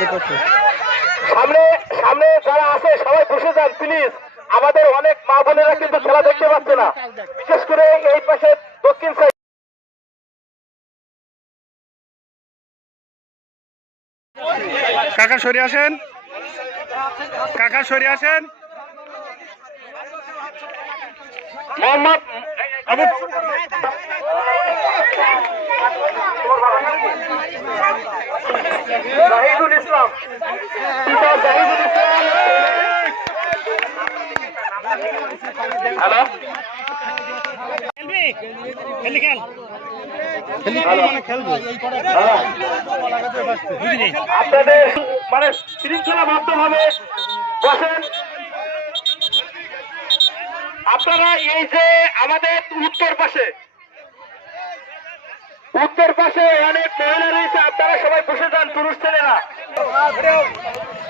সামনে সামনে যারা আছে সবাই বসে যান প্লিজ আমাদের অনেক মা বোনেরা কিন্তু খেলা দেখতে পাচ্ছে না। বিশেষ করে এই পাশে দক্ষিণ সাইড কাকা সরে আসেন। কাকা সরে আসেন। মোহাম্মদ আবু আপনাদের মানে শৃঙ্খলা ভাবে বসেন। আপনারা এই যে আমাদের উত্তর পাশে উত্তর পাশে অনেক মহিলা রয়েছে আপনারা সবাই বসে যান পুরুষ ছেলেরা।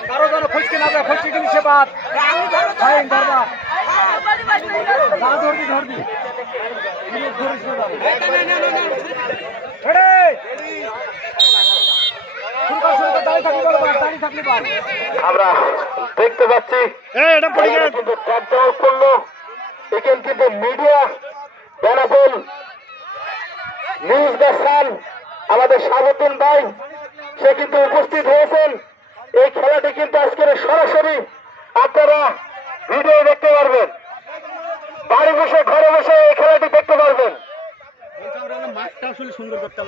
কারও যেন ফসকে না যায় ফসকে গেলে বাদ। ধরবা ধরবি ধরবি। আমরা দেখতে পাচ্ছি করল এখান কিন্তু মিডিয়া বেনাপোল নিউজ দেখান আমাদের সাবুদ্দিন ভাই সে কিন্তু উপস্থিত হয়েছেন এই খেলাটি কিন্তু আজকের সরাসরি আপনারা ভিডিও দেখতে পারবেন। বাড়ি বসে ঘরে বসে এই খেলাটি দেখতে পারবেন। মাঠটা আসলে সুন্দর করতে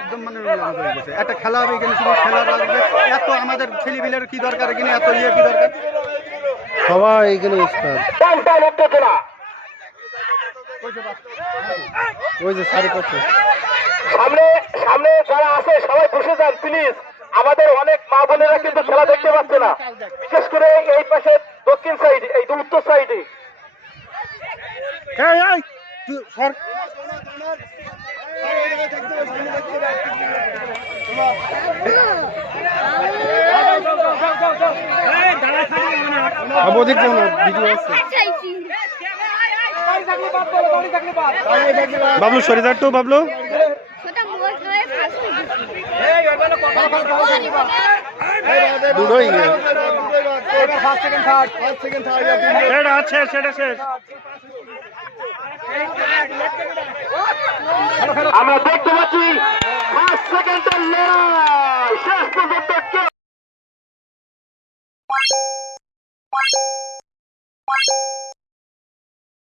একদম মানে নিলাম গেছে। একটা খেলা হবে এখানে শুধু খেলা রাখবে এত আমাদের ছেলেপিলের কি দরকার এখানে? এত ইয়ে কি দরকার? সবাই এখানে উস্তাদ টান টান উত্তেজনা ওই যে চারিপাশে সামনে সামনে যারা আছে সবাই বসে যান প্লিজ আমাদের অনেক মা বোনেরা কিন্তু খেলা দেখতে পাচ্ছে না। বিশেষ করে এই পাশে দক্ষিণ সাইড এই উত্তর সাইডে এই এই সর। ভিডিও আছে। বাবলু সরে যা একটু বাবলু। দুটোই। এবার আছে সেটা শেষ। আমরা দেখতে পাচ্ছি ফার্স্ট সেকেন্ডের লড়াই শেষ পর্যন্ত কে